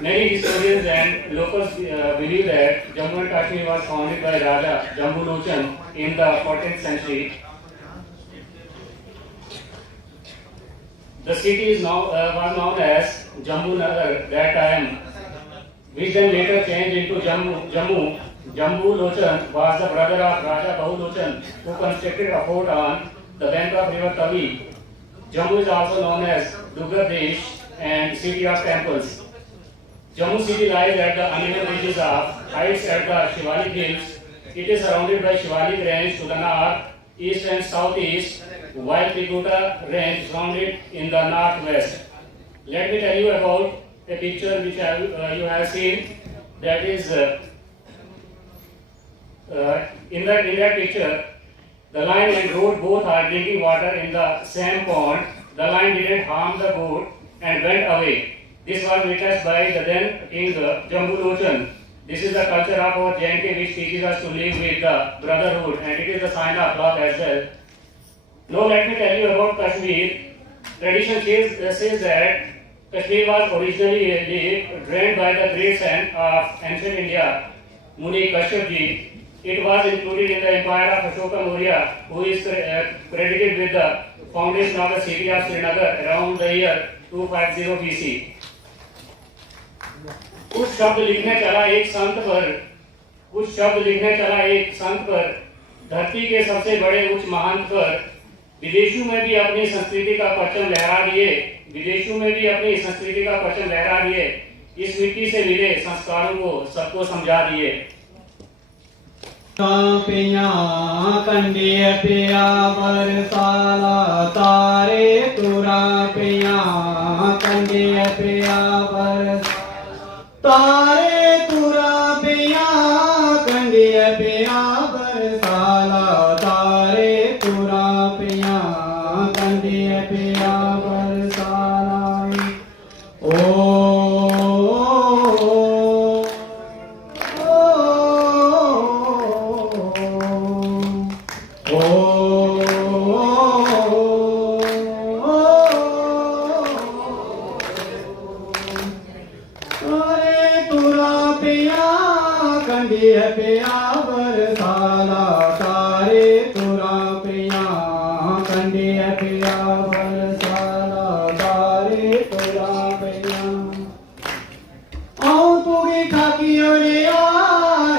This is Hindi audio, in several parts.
Many historians and locals believe that Jammu and Kashmir was founded by Raja Jambulochan in the 14th century. The city is now was known as Jambu Nagar that time, which then later changed into Jammu. Jambulochan was the brother of Raja Bahulochan, who constructed a fort on the bank of river Tavi. Jammu is also known as Dugar Desh and city of temples. Jammu city lies at the uneven ridges of heights at the Shivalik Hills. It is surrounded by Shivalik Range to the north, east and southeast, while Trikuta Range surrounds it in the northwest. Let me tell you about a picture which you have seen. That is, in that picture, the lion and goat both are drinking water in the same pond. The lion didn't harm the goat and went away. This was witnessed by the then king Jambulochan. This is the culture of our J&K which teaches us to live with the brotherhood, and it is the sign of love as well. Now let me tell you about Kashmir. Tradition says that Kashmir was originally drained by the great saint of ancient India, Muni Kashyap ji. It was included in the empire of Ashoka Maurya, who is credited with the foundation of the city of Srinagar around the year 250 BC. कुछ शब्द लिखने चला एक संत पर धरती के सबसे बड़े उच्च महंत पर विदेशों में भी अपनी संस्कृति का परचम लहरा दिए इस मिट्टी से मिले संस्कारों को सबको समझा दिए। पिया कंडिय पिया बरसाला तारे तुरा पिया कंडिय पिया बरसाला तारे तुरा पिया कंडिय पिया बरसाला तारे तुरा पिया कंडिय पिया बरसाला ओ कंडिय पिया बरसाला तारे तुरा पिया कंडिय पिया बरसाला तारे तुरा पिया आऊं तुगी खाकी ओरिया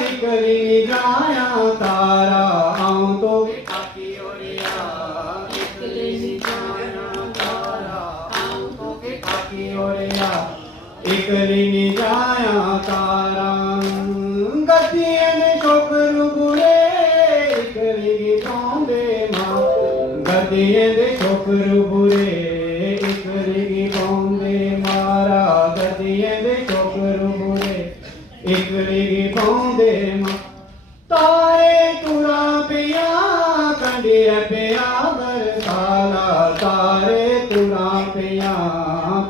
इकली जाया तारा आऊं तुगी खाकी ओरिया इकली जाया तारा आऊं तुगी खाकी ओरिया इकली जाया तारा गतियन छोकरू बुरे इकली पांदे मां गतियन छोकरू बुरे इकली पांदे मारा गतियन छोकरू बुरे इकली पांदे मां तारे तुरा पिया कंडिय पिया बरसाला तारे तुरा पिया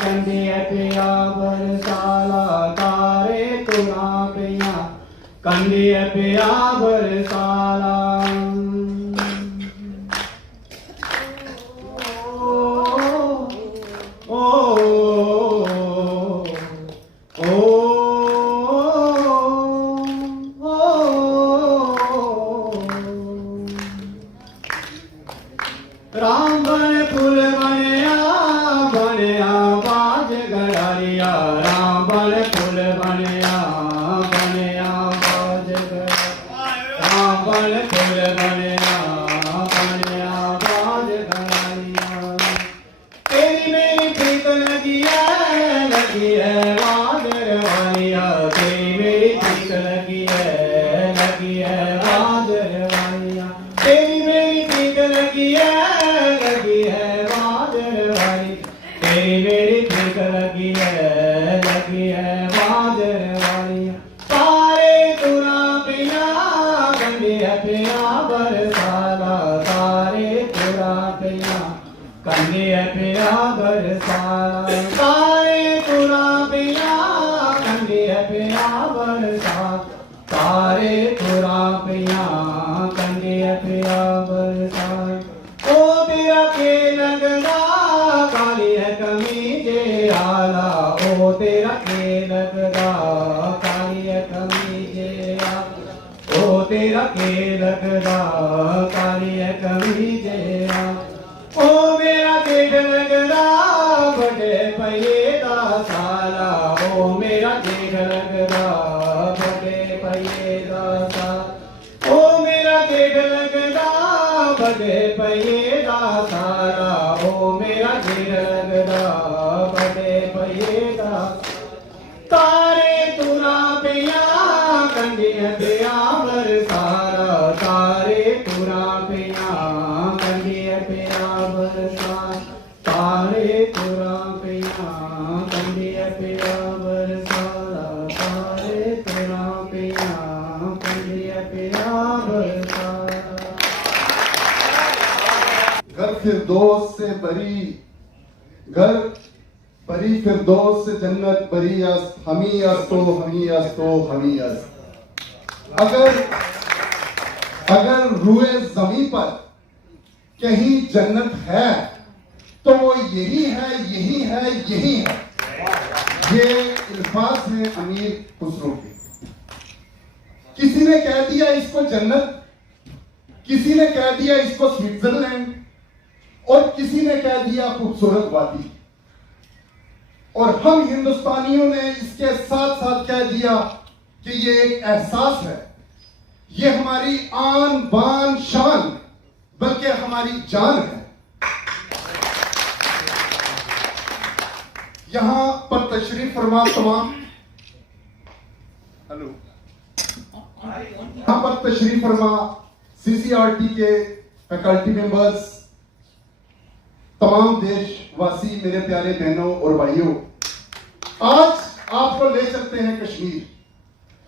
कंडिय पिया बरसाला तारे तुरा पिया कंडिय पिया बरसाला राम बन फूल बनया बाज गड़ारिया राम बन फूल बनया बाज बन फुल बनया बनया बाज गलाइया तेरी मेरी प्रीत लगी है बादर वालिया तेरी मेरी प्रीत लगी है बादर वालिया तेरी मेरी प्रीत लगी है बादर वाली तेरी मेरी प्रीत लगी है बादर वाली सारे तुरा पिया कंडिया पिया बरसाला सारे तुरा पिया कंडिया पिया बरसाला सारे तुरा पिया कंडिया पिया बरसाला सारे तुरा पिया कंडिया पिया बरसाला ओ तेरा के लगदा काली है कमीजे आला ओ तेरा के लगदा काली है कमीजे आला ओ तेरा के लगदा काली है कमीजे आला ओ मेरा जेठ लगदा बड़े पये दा साला ओ मेरा जेठ लगदा बड़े पये दा साला ओ मेरा जेठ लगदा बड़े पये दा साला ओ मेरा जेठ लगदा बड़े पये दा तारे तुरा पिया कंडिया पिया बरसाला तारे तुरा पिया कंडिया पिया बरसाला तारे तुरा पिया कंडिया पिया बरसाला तारे तुरा पिया कंडिया पिया बरसाला घर फिरदौस से बरी घर बरी फिरदौस से जन्नत बरी अस्त हमी अस्तो हमी अस्तो हमी अस्त अगर रुए जमीन पर कहीं जन्नत है तो वो यही है यही है यही है। ये अल्फाज है अमीर खुसरो के। किसी ने कह दिया इसको जन्नत, किसी ने कह दिया इसको स्विट्जरलैंड और किसी ने कह दिया खूबसूरत वादी। और हम हिंदुस्तानियों ने इसके साथ साथ कह दिया कि ये एक एहसास है, ये हमारी आन बान शान बल्कि हमारी जान है। यहां पर तशरीफ फरमा तमाम हेलो यहां पर तशरीफ फरमा सीसीआरटी के फैकल्टी मेंबर्स, तमाम देशवासी, मेरे प्यारे बहनों और भाइयों, आज आपको ले चलते हैं कश्मीर।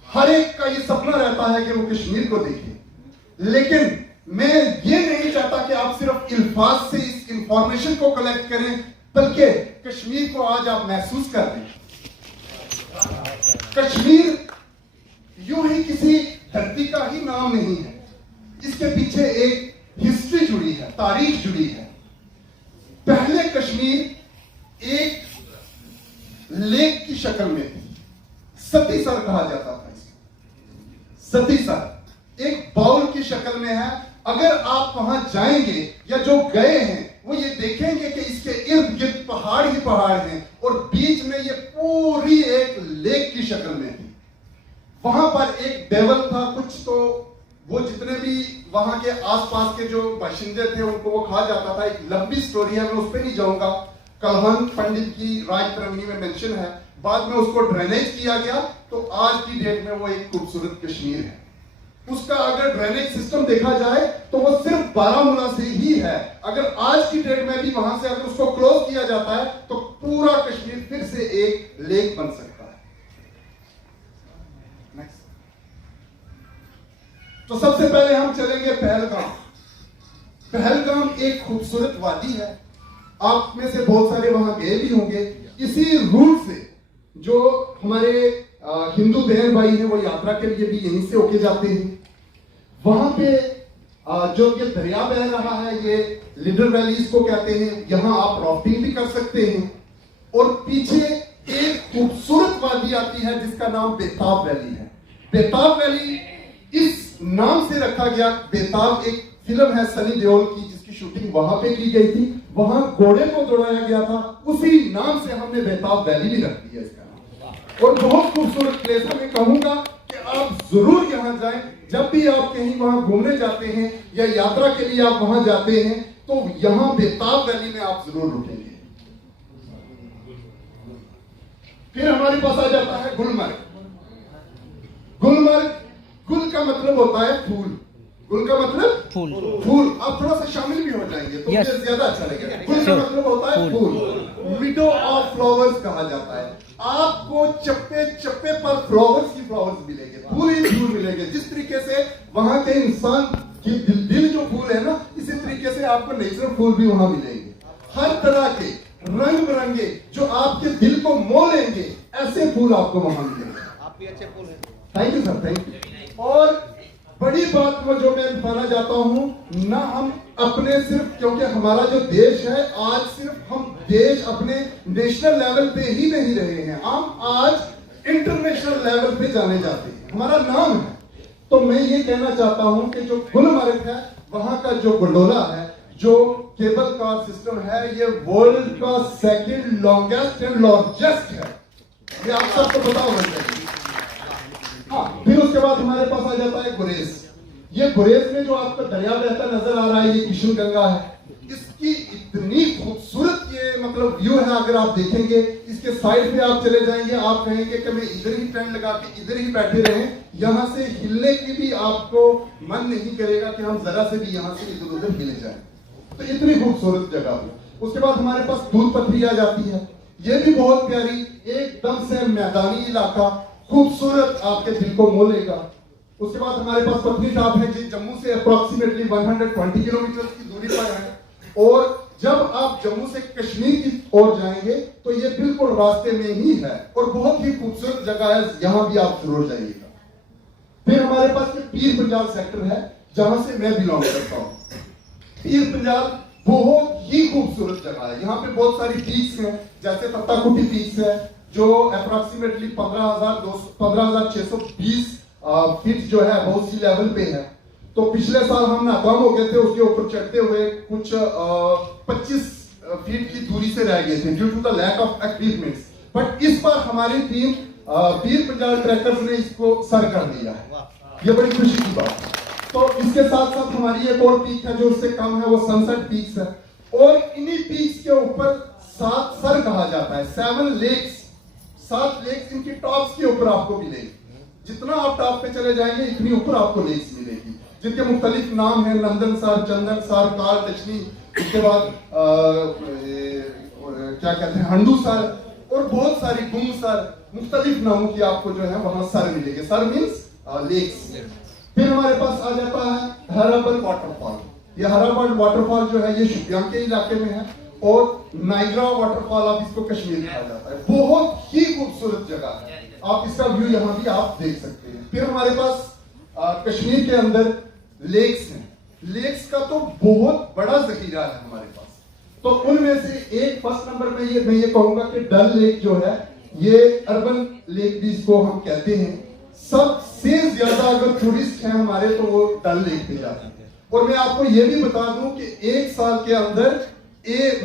हर एक का ये सपना रहता है कि वो कश्मीर को देखे, लेकिन मैं ये नहीं चाहता कि आप सिर्फ अल्फाज से इस इंफॉर्मेशन को कलेक्ट करें, बल्कि कश्मीर को आज आप महसूस कर लें। कश्मीर यूं ही किसी धरती का ही नाम नहीं है, इसके पीछे एक हिस्ट्री जुड़ी है, तारीख जुड़ी है। पहले कश्मीर एक लेक की शक्ल में थी, सतीसर कहा जाता था इसको। सतीसर एक बाउल की शक्ल में है। अगर आप वहां जाएंगे या जो गए हैं वो ये देखेंगे कि इसके इर्द गिर्द पहाड़ ही पहाड़ हैं और बीच में ये पूरी एक लेक की शक्ल में थी। वहां पर एक डेवल था, कुछ तो वो जितने भी वहां के आसपास के जो बाशिंदे थे उनको वो खा जाता था। एक लंबी स्टोरी है, मैं उस पर नहीं जाऊंगा। कलहन पंडित की राज तरंगिणी में मेंशन है। बाद में उसको ड्रेनेज किया गया तो आज की डेट में वो एक खूबसूरत कश्मीर है। उसका अगर ड्रेनेज सिस्टम देखा जाए तो वो सिर्फ बारामूला से ही है। अगर आज की डेट में भी वहां से अगर उसको क्लोज किया जाता है तो पूरा कश्मीर फिर से एक लेक बन सकता है। नेक्स्ट। तो सबसे पहले हम चलेंगे पहलगाम। पहलगाम एक खूबसूरत वादी है, आप में से बहुत सारे वहां गए भी होंगे। इसी रूट से जो हमारे हिंदू बहन भाई हैं वो यात्रा के लिए भी यहीं से होके जाते हैं। वहां पे जो ये दरिया बह रहा है, ये लिडर वैली इसको कहते हैं। यहां आप राफ्टिंग भी कर सकते हैं। और पीछे एक खूबसूरत वादी आती है जिसका नाम बेताब वैली है। बेताब वैली इस नाम से रखा गया, बेताब एक फिल्म है सनी देओल की जिसकी शूटिंग वहां पे की गई थी। वहां घोड़े को दौड़ाया गया था, उसी नाम से हमने बेताब वैली भी रख दी है इसका नाम। और बहुत खूबसूरत प्लेस है। मैं कहूंगा कि आप जरूर यहाँ जाएं। जब भी आप कहीं वहां घूमने जाते हैं या यात्रा के लिए आप वहां जाते हैं तो यहाँ बेताब वैली में आप जरूर रुकेंगे। फिर हमारे पास आ जाता है गुलमर्ग। गुलमर्ग, गुल का मतलब होता है फूल। गुल का मतलब फूल। फूल आप थोड़ा सा शामिल भी हो जाएंगे तो मुझे ज्यादा अच्छा लगेगा। गुल का मतलब होता है फूल। विडो ऑफ फ्लावर्स कहा जाता है। आपको चप्पे चप्पे पर फ्लावर्स ही फ्लावर्स मिलेंगे, फूल ही फूल मिलेंगे। जिस तरीके से वहां के इंसान की दिल जो फूल है ना, इसी तरीके से आपको नेचुरल फूल भी वहां मिलेंगे। हर तरह के रंग बिरंगे जो आपके दिल को मोह लेंगे, ऐसे फूल आपको वहां मिलेंगे। आप भी अच्छे फूल हैं। Thank you sir, thank you. और बड़ी बात वो जो मैं बताना चाहता हूं ना, हम अपने सिर्फ, क्योंकि हमारा जो देश है आज सिर्फ हम देश अपने नेशनल लेवल पे ही नहीं रहे हैं, हम आज इंटरनेशनल लेवल पे जाने जाते हैं, हमारा नाम है। तो मैं ये कहना चाहता हूं कि जो गुलमर्ग है, वहां का जो गंडोला है, जो केबल कार सिस्टम है, ये वर्ल्ड का सेकंड लॉन्गेस्ट एंड लार्जेस्ट है। ये आप सबको पता होना चाहिए। हाँ, फिर उसके बाद हमारे पास आ जाता है गुरेज। ये गुरेज में जो आपका दरिया बहता नजर आ रहा है, ये किशन गंगा है। इसकी इतनी खूबसूरत ये मतलब व्यू है, अगर आप देखेंगे इसके साइड पे आप चले जाएंगे, आप कहेंगे कि मैं इधर ही टेंट लगा के इधर ही बैठे रहें, यहां से हिलने की भी आपको मन नहीं करेगा कि हम जरा से भी यहां से इधर उधर हिले जाए। तो इतनी खूबसूरत जगह है। उसके बाद हमारे पास दूध पथरी आ जाती है, ये भी बहुत प्यारी, एकदम से मैदानी इलाका, खूबसूरत, आपके दिल को मोह लेगा। उसके बाद हमारे पास पत्नी टॉप है, जो जम्मू से अप्रोक्सीमेटली 120 किलोमीटर की दूरी पर है। और जब आप जम्मू से कश्मीर की ओर जाएंगे तो ये बिल्कुल रास्ते में ही है और बहुत ही खूबसूरत जगह है, यहां भी आप जरूर जाइएगा। फिर हमारे पास ये पीर पंजाल सेक्टर है, जहां से मैं बिलोंग करता हूं। पीर पंजाल बहुत ही खूबसूरत जगह है। यहाँ पे बहुत सारी पीक्स हैं, जैसे तत्ताकुटी पीक्स है, जो अप्रोक्सीमेटली 15,620 फीट जो है बहुत सी लेवल पे है। तो पिछले साल हम नाकाम हो गए थे उसके ऊपर चढ़ते हुए, कुछ 25 फीट की दूरी से रह गए थे due to the lack of equipments. But इस बार हमारी टीम पीर पंजाल ट्रैकर्स ने इसको सर कर दिया है, ये बड़ी खुशी की बात है। तो इसके साथ साथ हमारी एक और पीक है जो उससे कम है, वो सनसेट पीक्स है। और इन्हीं पीक्स के ऊपर 7 सर कहा जाता है, 7 लेक्स, 7 लेक्स इनकी टॉप्स के ऊपर आपको मिलेगी। जितना आप टॉप पे चले जाएंगे इतनी ऊपर आपको लेक्स मिलेगी, जिनके मुख्तलिफ नाम है, नंदन सर, चंदन सर, कार टचनी, उसके बाद क्या कहते हैं, हंडू सर, और बहुत सारी गुम सर, मुख्तलिफ नामों की आपको जो है वहां सर मिलेंगे। सर मीन्स लेक्स। फिर हमारे पास आ जाता है हराबल वाटरफॉल। ये हराबल वाटरफॉल जो है ये शुपियां के इलाके में है, और नाइग्रा वाटरफॉल आप इसको कश्मीर में कहा जाता है। बहुत ही खूबसूरत जगह है, आप इसका व्यू यहाँ भी आप देख सकते हैं। फिर हमारे पास कश्मीर के अंदर लेक्स हैं। लेक्स का तो बहुत बड़ा जखीरा है हमारे पास। तो उनमें से एक फर्स्ट नंबर में मैं ये कहूंगा कि डल लेक जो है, ये अर्बन लेक भी इसको हम कहते हैं। सबसे ज्यादा अगर टूरिस्ट हैं हमारे तो वो डल लेक पे जाते हैं। और मैं आपको ये भी बता दूं कि एक साल के अंदर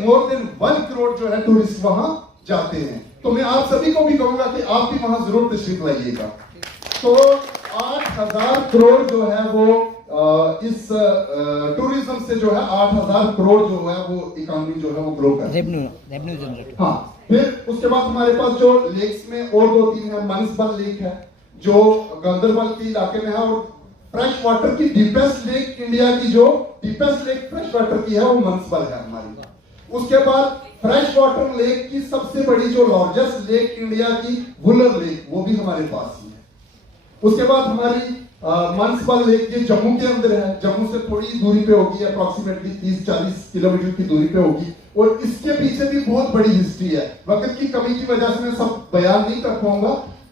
मोर देन 1 करोड़ जो है टूरिस्ट वहां जाते हैं। तो मैं आप सभी को भी कहूंगा कि आप भी वहां जरूर तशरीफ लाइएगा। तो 8,000 करोड़ जो है वो इस टूरिज्म से जो है 8,000 करोड़ जो है वो इकोनॉमी जो है वो ग्रो कर रेवेन्यू जनरेट। हाँ, फिर उसके बाद हमारे पास जो लेक्स में और 2-3 है। मनसबल लेक है जो गांधरबल के इलाके में है, और फ्रेश वाटर की डीपेस्ट लेक, इंडिया की जो डीपेस्ट लेक फ्रेश वाटर की है वो मनसबल है हमारी। उसके बाद फ्रेश वाटर लेक की सबसे बड़ी जो लार्जेस्ट लेक इंडिया की वुलर लेक, वो भी हमारे पास ही है। उसके बाद हमारी मनसबल लेक ये जम्मू के अंदर है, जम्मू से थोड़ी दूरी पे होगी, अप्रोक्सीमेटली 30-40 किलोमीटर की दूरी पे होगी। और इसके पीछे भी बहुत बड़ी हिस्ट्री है, वक्त की कमी की वजह से मैं सब बयान नहीं कर पाऊंगा।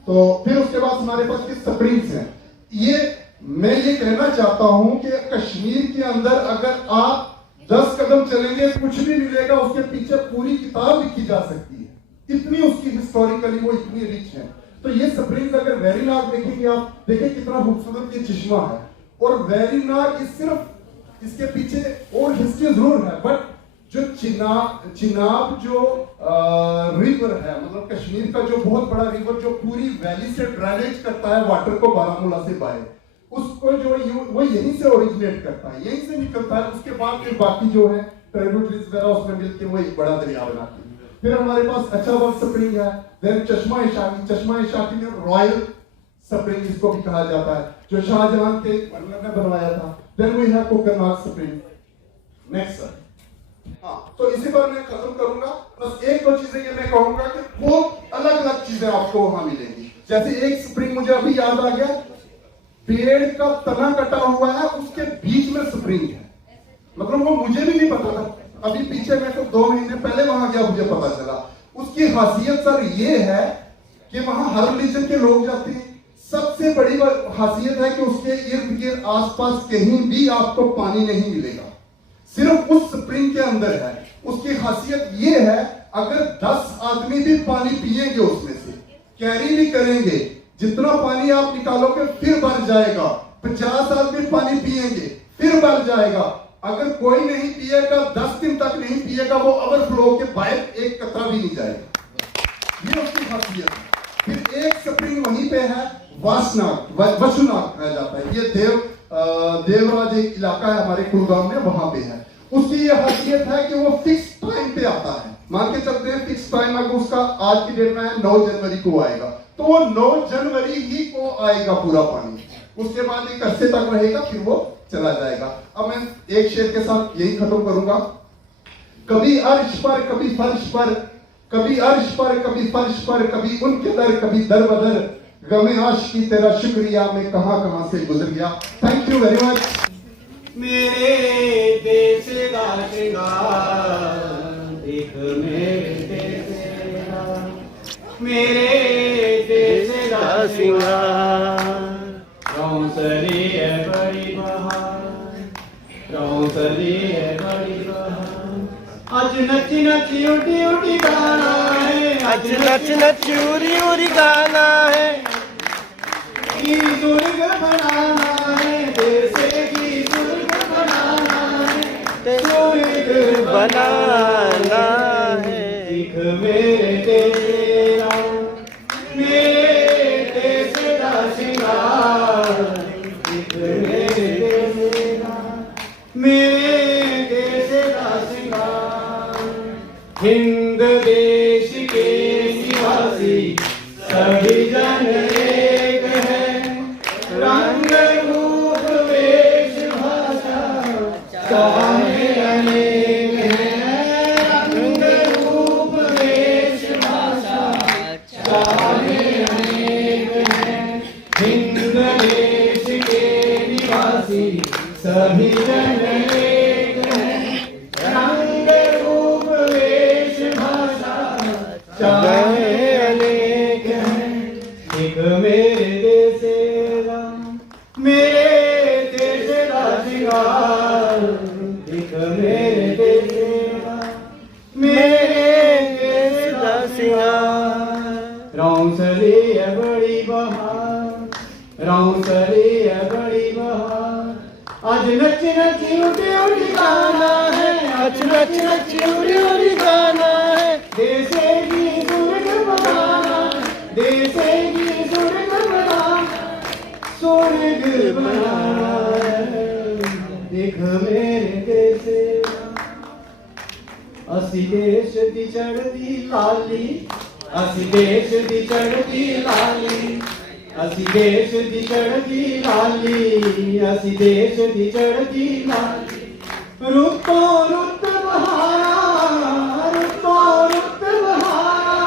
तो फिर उसके बाद हमारे पास के स्प्रिंग्स हैं। ये मैं ये कहना चाहता हूं कि कश्मीर के अंदर अगर आप 10 कदम चलेंगे कुछ भी मिलेगा, उसके पीछे पूरी किताब लिखी जा सकती है, इतनी उसकी हिस्टोरिकली वो इतनी रिच है। तो ये स्प्रिंग्स अगर वेरीनाग देखेंगे आप, देखिए कितना खूबसूरत ये चश्मा है। और वेरीनाग सिर्फ इसके पीछे और हिस्ट्री जरूर है, बट जो चिनाब जो रिवर है, मतलब कश्मीर का जो बहुत बड़ा रिवर जो पूरी वैली से ड्रेनेज करता है वाटर को बारामूला से बाहर, उसको जो वो यहीं से ओरिजिनेट करता है, यहीं से निकलता है। उसके बाद फिर बाकी जो है ट्रिब्यूटरीज वगैरह उसमें मिलके वो एक बड़ा दरिया बनाती है। फिर हमारे पास अच्छावल स्प्रिंग है, देन चश्मा इशाकी में रॉयल स्प्रिंग इसको भी कहा जाता है, जो शाहजहां के ने बनवाया था। Then we have Kokernag spring. Next sir. हाँ, तो इसी पर मैं खत्म करूंगा। बस एक दो चीजें ये मैं कहूंगा कि बहुत अलग अलग चीजें आपको वहां मिलेंगी। जैसे एक स्प्रिंग मुझे अभी याद आ गया, पेड़ का तना कटा हुआ है, उसके बीच में स्प्रिंग है। मतलब वो मुझे भी नहीं पता था, अभी पीछे मैं तो 2 महीने पहले वहां गया, मुझे पता चला। उसकी खासियत सर ये है कि वहां हर रिलीजन के लोग जाते हैं। सबसे बड़ी खासियत है कि उसके इर्द गिर्द आसपास कहीं भी आपको पानी नहीं मिलेगा, सिर्फ उस स्प्रिंग के अंदर है। उसकी खासियत ये है, अगर 10 आदमी भी पानी पिएंगे उसमें से, कैरी भी करेंगे, जितना पानी आप निकालोगे फिर भर जाएगा। 50 आदमी पानी पिएंगे फिर भर जाएगा। अगर कोई नहीं पिएगा, 10 दिन तक नहीं पिएगा, वो ओवरफ्लो के बाहर एक कतरा भी नहीं जाएगा। ये उसकी खासियत है। फिर एक स्प्रिंग वहीं पे है, वशुनाग कहा जाता है। ये देवराज एक इलाका है हमारे कुलगाम में, वहां पे है। उसकी ये खासियत है कि वो फिक्स टाइम पे आता है। मान के चलते हैं फिक्स टाइम अगर उसका आज की डेट में है 9 जनवरी को आएगा, तो वो 9 जनवरी ही को आएगा पूरा पानी। उसके बाद एक अरसे तक रहेगा, फिर वो चला जाएगा। अब मैं एक शेर के साथ यही खत्म करूंगा। कभी अर्श पर कभी फर्श पर, कभी अर्श पर कभी फर्श पर, कभी उनके दर कभी दर बदर, गमे आशिकी तेरा शुक्रिया मैं कहां से गुजर गया। Thank you very much. मेरे देश का श्रृंगार देख, मेरे देश का, मेरे देश का श्रृंगार। रौसरी है बड़ी बहार, रौसरी है बड़ी बहार। आज नची नची उठी उठी गाना है, आज नच नच उरी उरी गाना है। की सुर्ग बनाना है, देश की सुर्ग बनाना है, सुर्ग बनाना है। दिख मेरे तेरा, मेरे देश का श्रृंगार। दिख मेरे तेरा, मेरे देश का श्रृंगार। हिंद देश के निवासी सभी जन एक है, रंग रूप वेश भाषा चाहे अनेक है, रंग रूप वेश भाषा चाहे अनेक है। हिंद देश के निवासी सभी जन एक है, रंग रूप वेश भाषा चाहे अनेक है। एक मेरे देश का, मेरे देश का श्रृंगार। एक मेरे देश का, मेरे देश का श्रृंगार। रौसरी है बड़ी बहार, रौसरी है बड़ी बहार। आज नच नच उठी उठी गाना है, आज नच नच उरी उरी गाना है। देशे की सुर्ग बनाना, देशे की सुर्ग बनाना, सुर्ग बनाना है। देख मेरे देश असी देश दी चढ़दी लाली, असी देश दी चढ़दी लाली, असी देश दी चढ़दी लाली, असी देश दी चढ़दी लाली। रुतो रुत बहारा, रुतो रुत बहारा,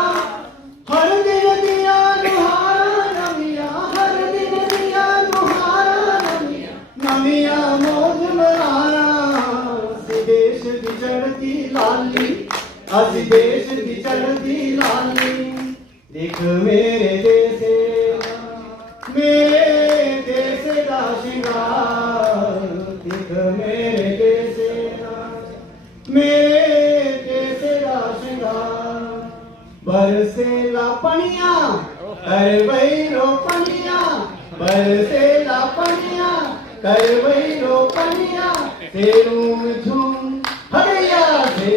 हर दिन दिया लुहारा नमिया, हर दिन दिया लुहारा नमिया, नमिया मौज मनारा। असी देश दी चढ़दी लाली, असी देश दी चढ़दी लाली। देख मेरे देश, मेरे देश का श्रृंगार। देख मेरे देश का, मेरे देश का श्रृंगार। बरसेला पनिया कर वही रोपनिया, बरसेला पनिया कर वही रोपनिया। तेरू झूम हरिया से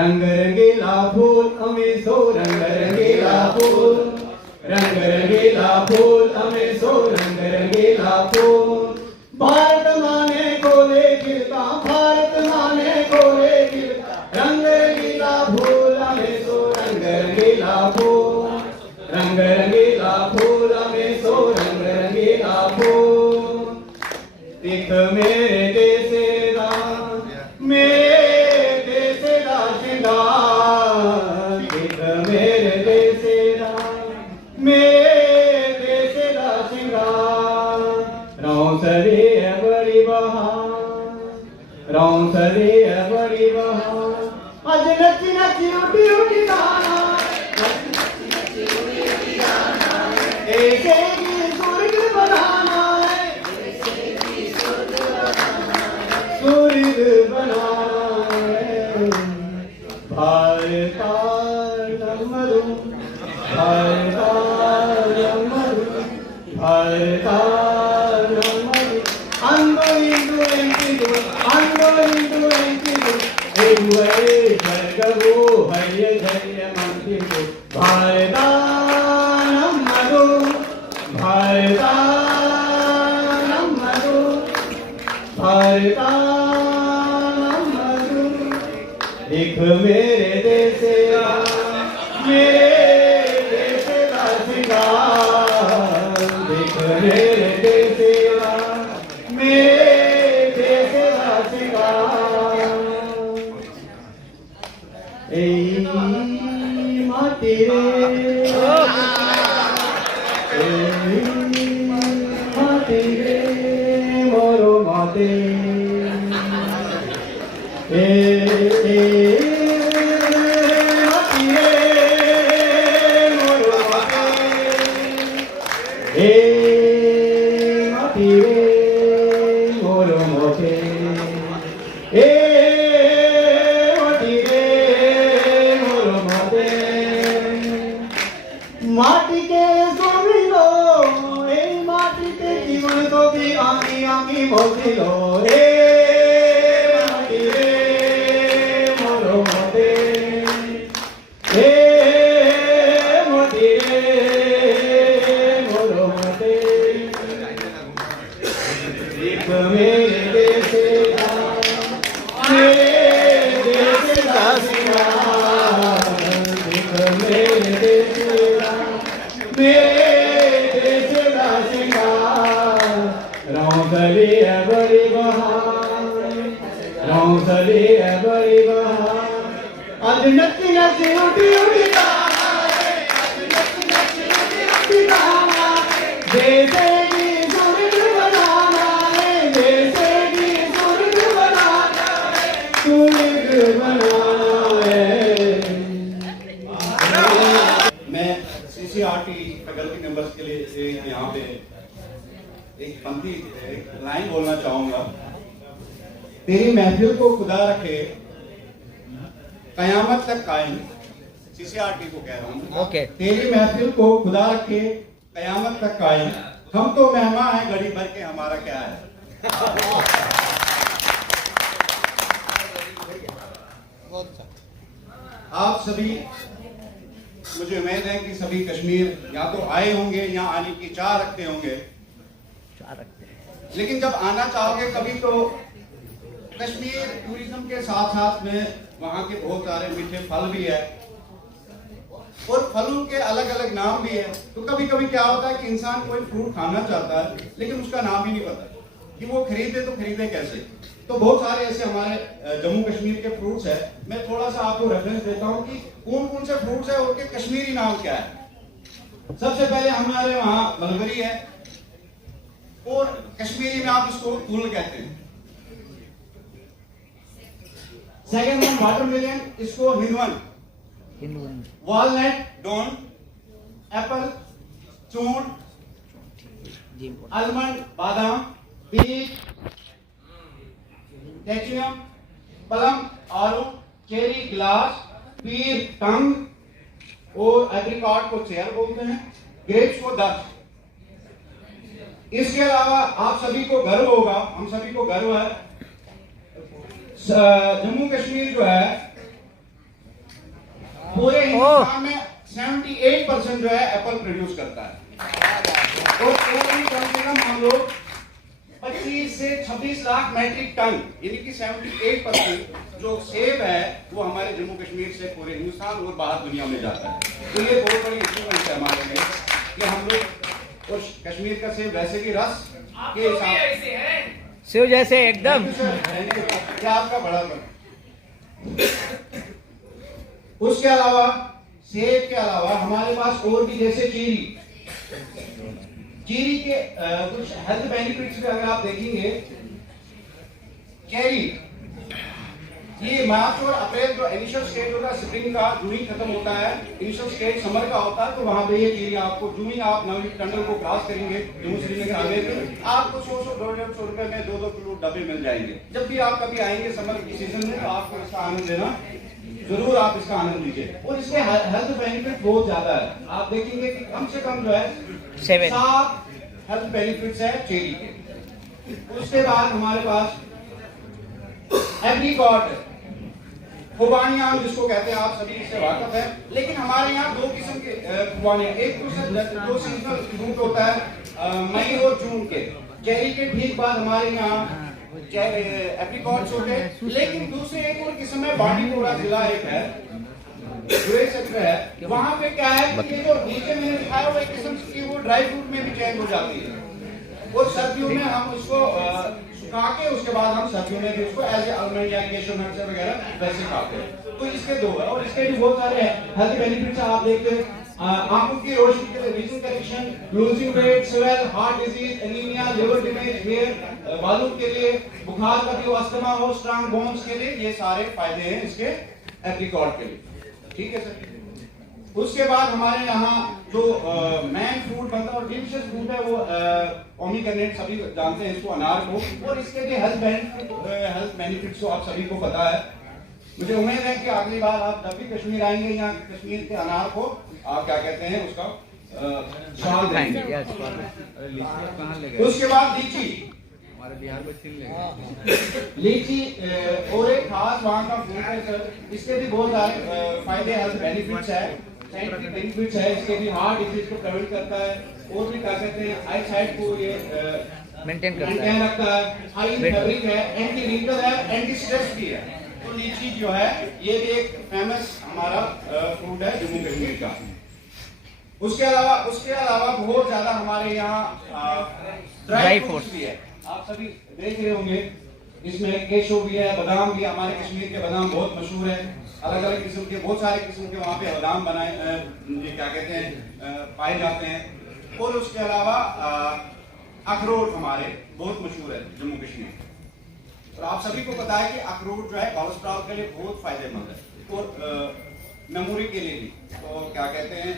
रंग रंगीला फूल हमें सो रंग रंगीला फूल, रंग रंगीला फूल हमें सो रंग रंगीला फूल। भारत माने कोले गिरता, भारत माने कोले गिरता, रंग रंगीला फूल हमें सो रंग रंगीला फूल, रंग रंगीला फूल हमें सो रंग रंगीला फूल। दिख मेरे देसे दा, मेरे देसे दा श्रृंगार, दिख मेरे देसे दा, मेरे देसे दा श्रृंगार। रौंसरी है बड़ी बहार, रौंसरी है बड़ी बहार। अज नची नची उठी उठी गाना, ऐसे ही स्वर्ग बनाना है, स्वर्ग बनाना है। भारतानमरु, भारतानमरु, भारतानमरु। अंदो इंदु एंकिदु, अंदो इंदु एंकिदु, एवुए स्वर्गवु हय जय मंदिरु। भारतानमरु, भारतानमरु, भारतानमरु। दिख मेरे देसे दा, मेरे देसे दा श्रृंगार, दिख मेरे देसे दा, मेरे देसे दा श्रृंगार। ए माटी रे, ए माटी रे मोरो माटी, ए माटी रे मोरो माटी, ए माटी रे मोरो माटी, ए माटी रे मोरो माटी। माटी के सोनी लो, ए माटी के जीवन तो भी आंगी आंगी मोती लो, ए माटी रे मोरो माटी, ए माटी रे मोरो माटी। एक मेरे देसे दा, मेरे देसे दा श्रृंगार, एक मेरे देसे दा, मेरे देसे दा श्रृंगार। रौंसली है बड़ी बहार, रौंसली है बड़ी बहार। आज नची नची उठी उठी गाना है, आज नची नची उठी उठी गाना है। देसे की स्वर्ग बनाना है, देसे की स्वर्ग बनाना है, स्वर्ग बनाना है। मैं CCRT फैकल्टी मेंबर्स के लिए यहाँ पे एक पंक्ति, एक लाइन बोलना चाहूंगा। तेरी महफिल को खुदा रखे कयामत तक कायम, CCRT को कह रहा हूँ। ओके। तेरी महफिल को खुदा रखे कयामत तक कायम, हम तो मेहमान हैं घड़ी भर के, हमारा क्या है। आप सभी, मुझे उम्मीद है कि सभी कश्मीर या तो आए होंगे या आने की चाह रखते होंगे, लेकिन जब आना चाहोगे कभी तो कश्मीर टूरिज्म के साथ साथ में वहाँ के बहुत सारे मीठे फल भी है और फलों के अलग अलग नाम भी है। तो कभी कभी क्या होता है कि इंसान कोई फ्रूट खाना चाहता है लेकिन उसका नाम ही नहीं पता कि वो खरीदे तो खरीदे कैसे। तो बहुत सारे ऐसे हमारे जम्मू कश्मीर के फ्रूट्स है। मैं थोड़ा सा आपको रेफरेंस देता हूँ कि कौन कौन से फ्रूट्स है और उनके कश्मीरी नाम क्या है। सबसे पहले हमारे वहाँ मलबरी है और कश्मीरी में आप इसको फूल कहते हैं। सेकेंड वन वाटरमेलन, इसको हिंदवन। वॉलनट, डॉन, एप्पल, चूर्ण, आलमंड, बादाम, बीज, टेचियम, पलम, आलू, चेरी, ग्लास, पीर, टंग और एप्रिकॉट को चेयर बोलते हैं, ग्रेप्स को दस्त। इसके अलावा आप सभी को गर्व होगा, हम सभी को गर्व है, जम्मू कश्मीर जो है पूरे हिंदुस्तान में 78% जो है एप्पल प्रोड्यूस करता है। और भी कम से कम हम लोग 25 से 26 लाख मैट्रिक टन यानी कि 78% जो सेब है वो हमारे जम्मू कश्मीर से पूरे हिंदुस्तान और बाहर दुनिया में जाता है। तो ये बहुत बड़ी अचीवमेंट है हमारे लिए कि हम लोग और कश्मीर का सेब वैसे भी रस के हिसाब शिव जैसे एकदम। क्या आपका बड़ा कर। उसके अलावा सेब के अलावा हमारे पास और भी जैसे चीरी के कुछ हेल्थ बेनिफिट्स भी अगर आप देखेंगे, चेरी ये मार्च और अप्रैल जो इनिशियल स्टेज होता है स्प्रिंग का, जून ही खत्म होता है, इनिशियल स्टेज समर का होता है, तो वहां पे ये चीरी आपको जून ही आप नवी टनल को क्रॉस करेंगे जम्मू श्रीनगर हाईवे पे आपको 100-150 रुपए में 2-2 किलो डब्बे मिल जाएंगे। जब भी आप कभी आएंगे समर की सीजन में तो आपको इसका आनंद लेना जरूर, आप इसका आनंद लीजिए। और इसके हेल्थ बेनिफिट बहुत ज्यादा है, आप देखेंगे कि कम से कम जो है 7 हेल्थ बेनिफिट्स है चेरी के। उसके बाद हमारे पास एप्रिकॉट, खुबानी आम जिसको कहते हैं, आप सभी इससे वाकिफ है, लेकिन हमारे यहाँ 2 किस्म के खुबानियाँ, एक तो जो सीजनल फ्रूट होता है मई और जून के, चेरी के ठीक बाद हमारे यहाँ एप्रिकॉट्स होते हैं, लेकिन दूसरे एक और किस्म है, बांडीपोरा जिला एक है यूएस सेक्टर है, वहां पे क्या है कि ये जो नीचे मैंने दिखाया हुआ एक किस्म की वो ड्राई फ्रूट में भी चेंज हो जाती है और सर्दियों में हम उसको सुखा के उसके बाद हम सर्दियों में भी उसको एज ए आलमंड या केशू नट्स वगैरह वैसे खाते हैं। तो इसके 2 है और इसके भी बहुत सारे हेल्थ बेनिफिट्स आप देखते हैं, आंखों की रोशनी के लिए, vision correction, losing weight, swell, heart disease, anaemia, liver damage, hair, बालों के लिए, बुखार का भी अस्थमा हो, स्ट्रांग बोन्स के लिए, ये सारे फायदे हैं इसके एप्रिकॉट के लिए। ठीक है सर। उसके बाद हमारे यहाँ जो मैन फ्रूट बनता है और डिलीशियस फ्रूट है वो पोमीग्रेनेट, सभी जानते हैं इसको, अनार को, और इसके भी हेल्थ बेनिफिट्स तो आप सभी को पता है। मुझे उम्मीद है कि अगली बार आप जब भी कश्मीर आएंगे यहाँ कश्मीर के अनार को आप क्या कहते हैं उसका स्वाद लेंगे। उसके बाद लीची, हमारे बिहार में लीची और एक खास वहाँ का फ्रूट है सर, इसके भी बहुत सारे फायदे हेल्थ बेनिफिट्स है, साइंटिफिक बेनिफिट्स है, इसके भी हार्ट डिजीज को प्रिवेंट करता है और भी क्या कहते हैं आई साइट को ये मेंटेन रखता है, हाई फैब्रिक है, एंटी रिंकल है, एंटी स्ट्रेस भी है। तो लीची जो है ये भी एक फेमस हमारा फ्रूट है जम्मू कश्मीर का। उसके अलावा बहुत ज्यादा हमारे यहाँ ड्राई फ्रूट्स भी है, आप सभी देख रहे होंगे, इसमें केशो भी है, बादाम भी, हमारे कश्मीर के बादाम बहुत मशहूर है, अलग अलग किस्म के, बहुत सारे किस्म के वहाँ पे बादाम बनाए ये क्या कहते हैं पाए जाते हैं। और उसके अलावा अखरोट हमारे बहुत मशहूर है जम्मू कश्मीर, और आप सभी को पता है कि अखरोट जो है कोलेस्ट्रॉल के लिए बहुत फायदेमंद है और मेमोरी के लिए भी। तो क्या कहते हैं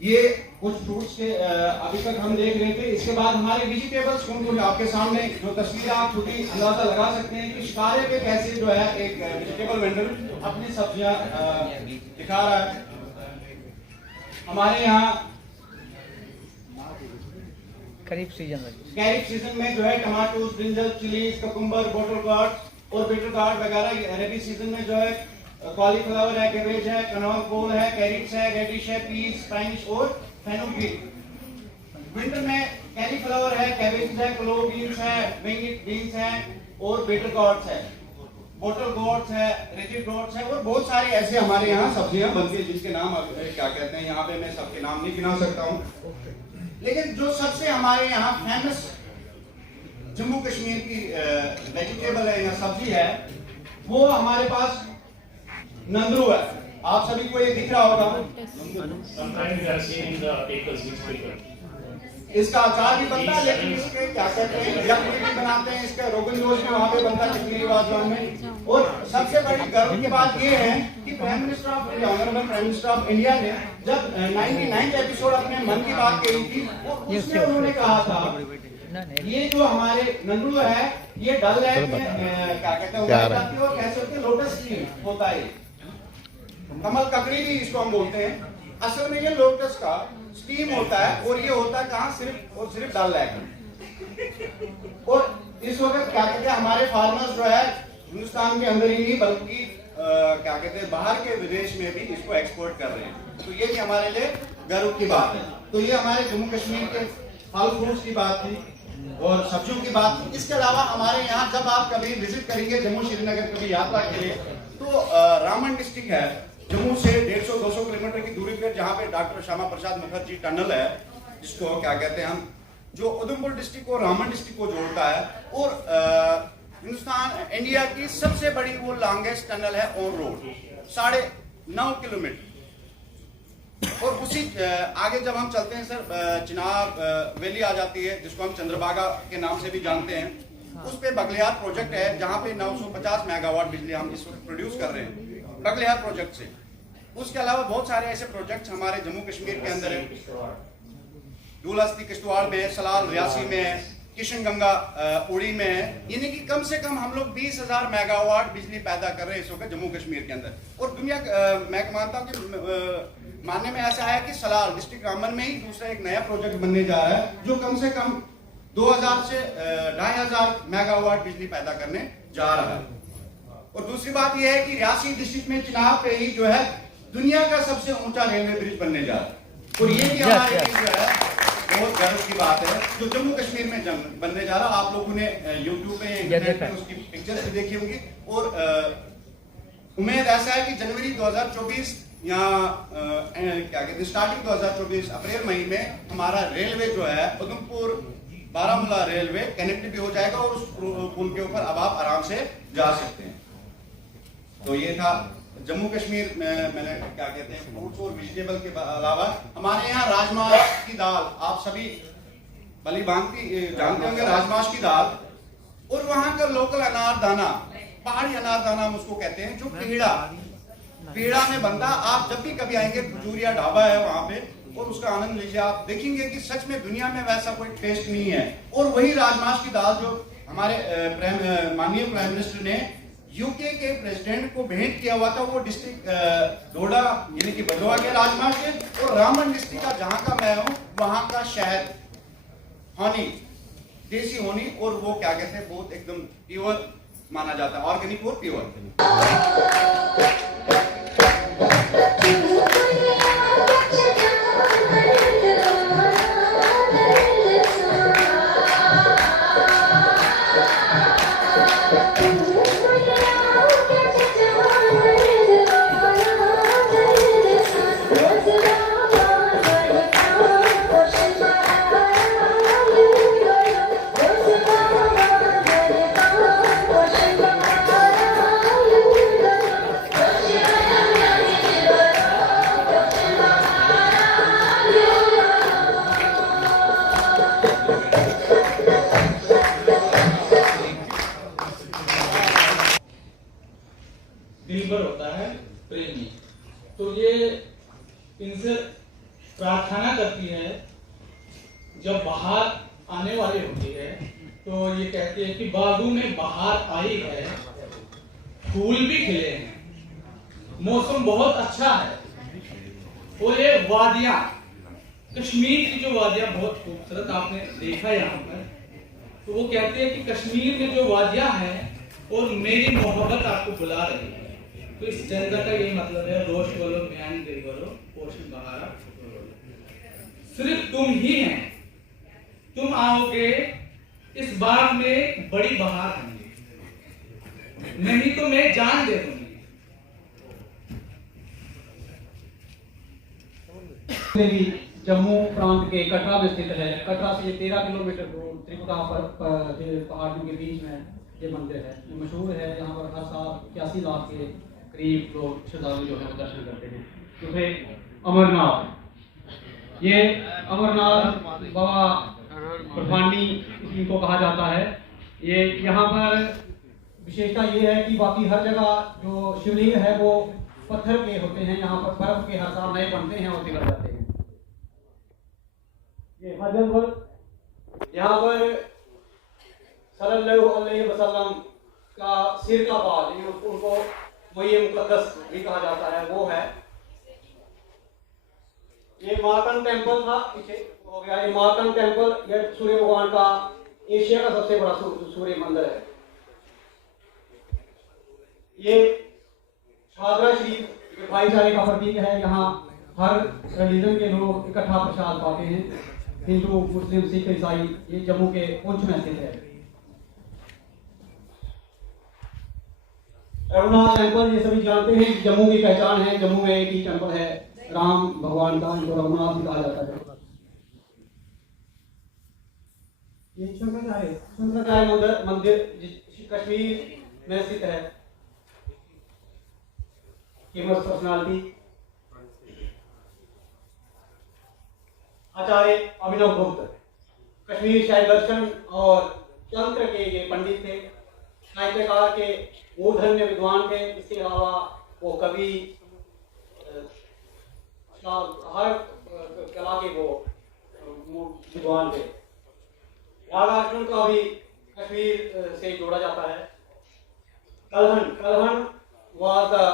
ये कुछ फ्रूट्स के अभी तक हम देख रहे थे। इसके बाद हमारे वेजिटेबल्स कौन आपके सामने जो तस्वीर आप छोटी अंदाजा लगा सकते हैं कि शिकारे पे कैसे जो है एक वेजिटेबल वेंडर अपनी सब्जियां दिखा रहा है। हमारे यहाँ खरीफ सीजन में जो है tomato, brinjal, chillies, cucumber, bottle gourd और बीटर गार्ड वगैरह, रबी सीजन में जो है कॉलीफ्लावर है, कैबेज है, कनौल कोल है, कैरेट्स है, रेडिश है, पीस, स्पेनिश और फेनुग्रीक। विंटर में कैलीफ्लावर है, कैबेज है, क्लोव बीन्स है, विंग्ड बीन्स है और बीटर गार्ड्स है, बॉटल गोट्स है, रिजिड गोट्स है और बहुत सारी ऐसे हमारे यहाँ सब्जियां बनती है जिनके नाम क्या कहते हैं यहाँ पे मैं सबके नाम नहीं गिना सकता हूँ। लेकिन जो सबसे हमारे यहाँ फेमस जम्मू कश्मीर की वेजिटेबल है या सब्जी है वो हमारे पास नंदरू है। आप सभी को ये दिख रहा होगा, इसका अचार भी बनता है, लेकिन इसके क्या कहते हैं यखनी भी बनाते हैं, इसका रोगन जोश भी वहाँ पे बनता है कश्मीरी वाजवान में। और सबसे बड़ी गर्व की बात ये है कि prime minister of India, honourable prime minister of India ने जब 99 एपिसोड अपने मन की बात कही थी उसमें उन्होंने कहा था ये जो हमारे नंदू है ये डल है क्या कहते हैं उगाई जाती है और कैसे होती है, लोटस ट्री होता है, कमल ककड़ी भी इसको हम बोलते हैं। असल में ये लोटस का स्टीम होता है और ये होता है कहाँ, सिर्फ और सिर्फ डल लेक। और इस वक्त क्या कहते हैं हमारे फार्मर्स जो है हिंदुस्तान के अंदर ही नहीं बल्कि क्या कहते हैं बाहर के विदेश में भी इसको एक्सपोर्ट कर रहे हैं। तो ये भी हमारे लिए गर्व की बात है। तो ये हमारे जम्मू कश्मीर के फल फ्रूट्स की बात थी और सब्जियों की बात थी। इसके अलावा हमारे यहाँ जब आप कभी विजिट करेंगे जम्मू श्रीनगर कभी यात्रा के लिए, तो रामन डिस्ट्रिक्ट है जम्मू से 150-200 किलोमीटर की दूरी पर, जहाँ पे डॉक्टर श्यामा प्रसाद मुखर्जी टनल है, जिसको क्या कहते हैं हम, जो उधमपुर डिस्ट्रिक्ट को रामन डिस्ट्रिक्ट को जोड़ता है। और हिंदुस्तान इंडिया की सबसे बड़ी वो लॉन्गेस्ट टनल है ऑन रोड, 9.5 किलोमीटर। और उसी आगे जब हम चलते हैं सर, चिनाब वैली आ जाती है, जिसको हम चंद्रभागा के नाम से भी जानते हैं। उस पे बगलियार प्रोजेक्ट है, जहाँ पे 950 मेगावाट बिजली हम इस वक्त प्रोड्यूस कर रहे हैं बगलियार प्रोजेक्ट से। उसके अलावा बहुत सारे ऐसे प्रोजेक्ट हमारे जम्मू कश्मीर के अंदर है। डूलहस्ती किश्तवाड़ में है, सलाल रियासी में है, किशन गंगा उड़ी में है। यानी कि कम से कम हम लोग 20,000 मेगावाट बिजली पैदा कर रहे हैं इस वक्त जम्मू कश्मीर के अंदर। और दुनिया मैं मानता हूँ कि मानने में ऐसा है कि सलाल डिस्ट्रिक्ट रामबन में ही दूसरा एक नया प्रोजेक्ट बनने जा रहा है, जो कम से कम 2000 से 2500 मेगावाट बिजली पैदा करने जा रहा है। और दूसरी बात यह है कि रियासी डिस्ट्रिक्ट में चिनाब पे ही जो है दुनिया का सबसे ऊंचा रेलवे ब्रिज बनने जा रहा है। और ये भी हमारे लिए जो है बहुत गर्व की बात है, जो जम्मू कश्मीर में बनने जा रहा है। आप लोगों ने यूट्यूब पे इंटरनेट पे उसकी पिक्चर्स भी देखी होंगी। और उम्मीद ऐसा है कि जनवरी 2024 या क्या कहते हैं स्टार्टिंग 2024 अप्रैल महीने में हमारा रेलवे जो है उधमपुर बारामूला रेलवे कनेक्ट भी हो जाएगा और उस पुल के ऊपर अब आप आराम से जा सकते हैं। तो ये था जम्मू कश्मीर में। मैंने क्या कहते हैं फ्रूट्स और वेजिटेबल के अलावा हमारे यहाँ राजमाश की दाल, आप सभी भली भांति जानते होंगे राजमाश की दाल। और वहाँ का लोकल अनार दाना, पहाड़ी अनार दाना हम उसको कहते हैं, जो पेड़ा में बनता। आप जब भी कभी आएंगे, खजूरिया ढाबा है वहाँ पे, और उसका आनंद लीजिए। आप देखेंगे कि सच में दुनिया में वैसा कोई टेस्ट नहीं है। और वही राजमाश की दाल जो हमारे माननीय प्राइम मिनिस्टर ने यूके के प्रेसिडेंट को भेंट किया हुआ था, वो डिस्ट्रिक्ट डोडा यानी कि बदवा के राजमाश के, और रामबन डिस्ट्रिक्ट का जहां का मैं हूं वहां का शहद हनी, देसी हनी, और वो क्या कहते हैं बहुत एकदम प्योर माना जाता है, ऑर्गेनिक और प्योर। निर्भर होता है प्रेमी। तो ये इनसे प्रार्थना करती है, जब बाहर आने वाली होती है तो ये कहती है कि बागों में बाहर आई है, फूल भी खिले हैं, मौसम बहुत अच्छा है। और ये वादियां, कश्मीर की जो वादियां बहुत खूबसूरत आपने देखा यहाँ पर। तो वो कहते हैं कि कश्मीर में जो वादियां हैं और मेरी मोहब्बत आपको बुला रही है। तो इस जंगा का यही मतलब है, रोश बोलो म्यान दिल बोलो पोषण बहारा, सिर्फ तुम ही हैं, तुम आओगे इस बाग में बड़ी बहार होंगी, नहीं तो मैं जान दे दूंगी। जम्मू प्रांत के कटरा में स्थित है। कटरा से 13 किलोमीटर दूर त्रिपुरा पहाड़ियों के बीच में ये मंदिर है। ये मशहूर है, यहाँ पर हर साल 81 लाख के करीब लोग श्रद्धालु जो है दर्शन करते हैं। तो फिर अमरनाथ, ये अमरनाथ बाबा बर्फानी इनको कहा जाता है। ये यहाँ पर विशेषता ये है कि बाकी हर जगह जो शिवलिंग है वो पत्थर के होते हैं, यहाँ पर बर्फ के हर साल नए बनते हैं और पिघल जाते हैं। ये हजरत यहाँ पर सल्लल्लाहु अलैहि वसल्लम का सिर का बाल, उनको वही मुकद्दस भी कहा जाता है, वो है। ये मार्कंड टेम्पल था, पीछे हो गया। ये मार्कंड टेम्पल, ये सूर्य भगवान का एशिया का सबसे बड़ा सूर्य मंदिर है। ये हाजरा शरीफ भाईचारे का प्रतीक है। यहाँ हर रिलीजन के लोग इकट्ठा प्रसाद पाते हैं। हिंदू, मुस्लिम, सिख, ईसाई। ये जम्मू के पुंछ में स्थित है। रघुनाथ टेम्पल, ये सभी जानते हैं कि जम्मू की पहचान है। जम्मू में एक ही टेम्पल है राम भगवान का, इनको रघुनाथ भी कहा जाता है। ये शंकराचार्य मंदिर कश्मीर में स्थित है। फेमस पर्सनालिटी आचार्य अभिनव गुप्त, कश्मीर शैव दर्शन और तंत्र के ये पंडित थे। साहित्यकार के मूर्धन्य विद्वान थे। इसके अलावा वो कवि, हर कला के वो विद्वान थे। राधाकृष्ण का भी कश्मीर से जोड़ा जाता है। Kalhana was the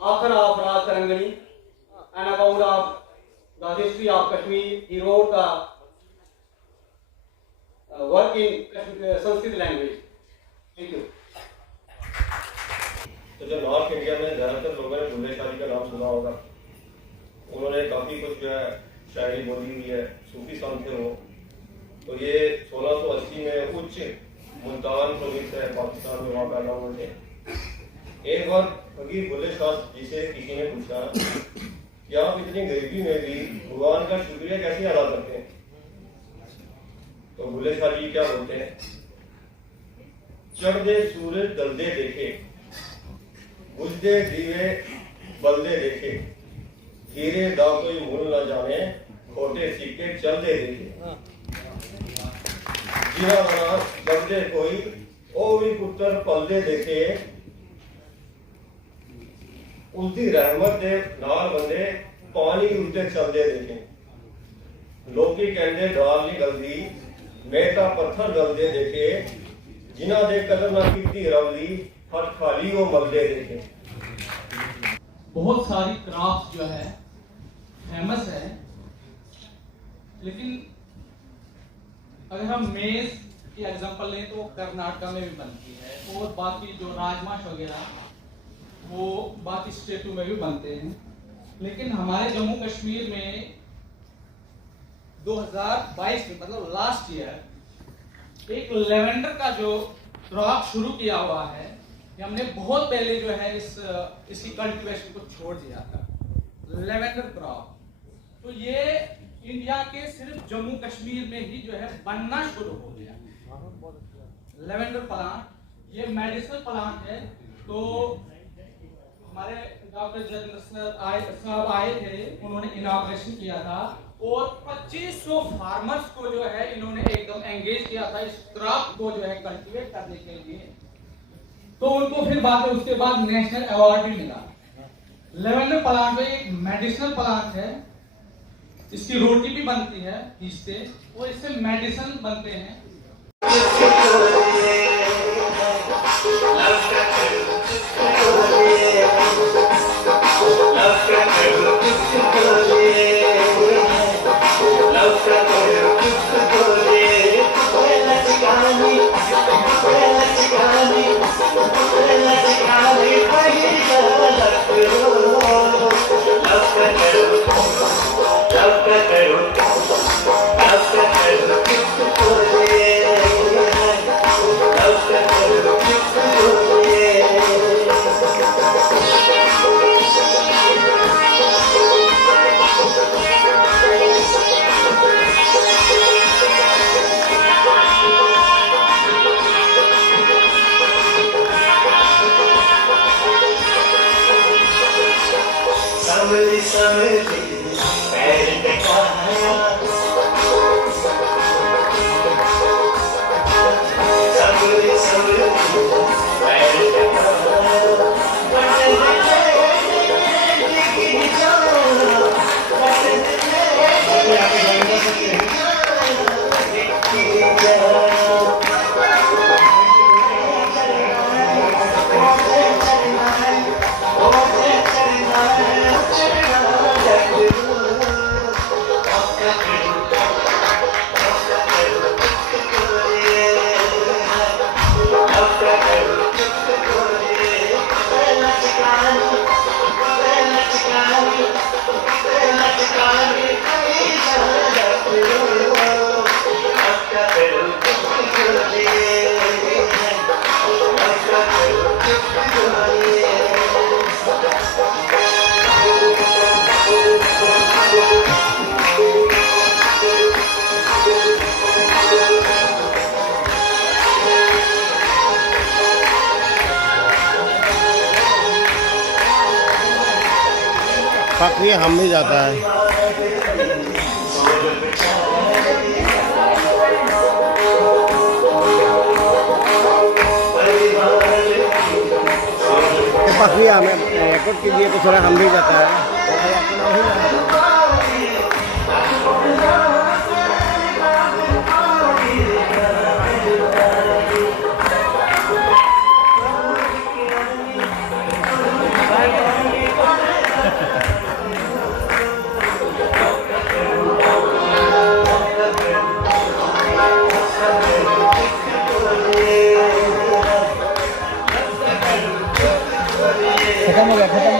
author of Raj Tarangani and account of the history of Kashmir. He wrote the work in Sanskrit language. Thank you. तो जो नॉर्थ इंडिया में ज़्यादातर लोगों ने बुल्ले शाह जी का नाम सुना होगा। उन्होंने काफ़ी कुछ जो है शायरी बोली हुई है, सूफी संत थे वो। तो ये 1680 में उच्च मुल्तान प्रोविंस है पाकिस्तान में, वहाँ पैदा हुए थे। एक बार फकीर बुल्ले शाह जी से किसी ने पूछा कि आप इतनी गरीबी में भी भगवान का शुक्रिया कैसे अदा करते हैं? तो बुल्ले शाह जी क्या बोलते हैं? चढ़दे सूरज दलदे देखे, बुझदे दीवे बलदे देखे, हीरे दा कोई मूल न जाने, खोटे सिक्के चलदे देखे। जीना बना बंदे कोई ओ भी पुत्र पलदे देखे, उसकी रहमत दे नाल बंदे पानी उल्टे चलदे देखे। लोकी कहंदे डाल नहीं गलदी, मैं ता पत्थर गलदे देखे, जिन्हां दे कदर ना कीती रवली, हथ खाली वो मलदे देखे। बहुत सारी क्राफ्ट जो है फेमस है, लेकिन अगर हम मेज की एग्जांपल लें तो वो कर्नाटका में भी बनती है, और बाकी जो राजमाश वगैरह वो बाकी स्टेटों में भी बनते हैं। लेकिन हमारे जम्मू कश्मीर में 2022 में, मतलब लास्ट ईयर, एक लेवेंडर का जो क्रॉप शुरू किया हुआ है। हमने बहुत पहले जो है इसकी कल्टीवेशन को छोड़ दिया था, लेवेंडर क्रॉप। तो ये इंडिया के सिर्फ जम्मू कश्मीर में ही जो है बनना शुरू हो गया लेवेंडर प्लांट। ये मेडिसिनल प्लांट है। तो हमारे डॉक्टर जयेंद्र साहब आए थे, उन्होंने इनॉग्रेशन किया था, और 2500 फार्मर्स को जो है इन्होंने एकदम एंगेज किया था इस क्रॉप को जो है कल्टीवेट करने के लिए। तो उनको फिर उसके बाद नेशनल अवार्ड भी मिला। लेवेंडर प्लांट जो एक मेडिसिनल प्लांट है, इसकी रोटी भी बनती है इससे, और इससे मेडिसिन बनते हैं। पखरी हम भी जाता है। पखरी हमें कुछ कीजिए तो थोड़ा हम भी जाता है। खत्म हो गया बड़ा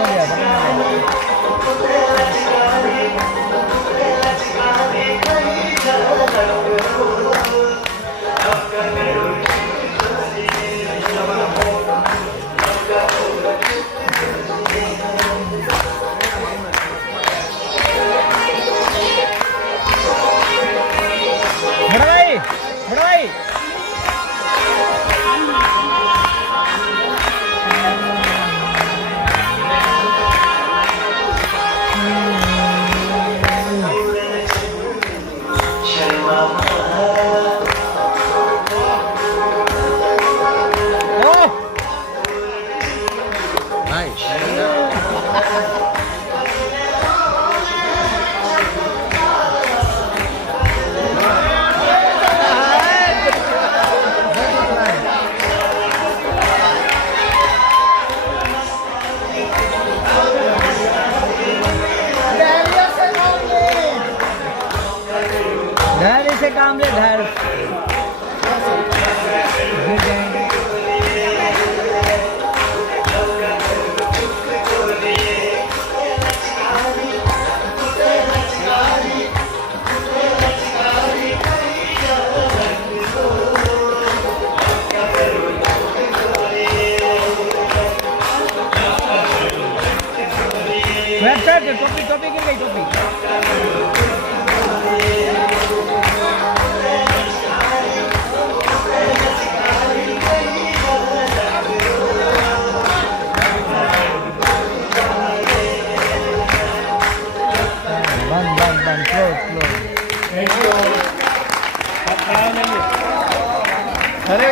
भाई धैर्य से काम ले, धैर्य गिर जाएंगे। टोपी टोपी गिर गई, टोपी बंद क्लोज। Thank you. अरे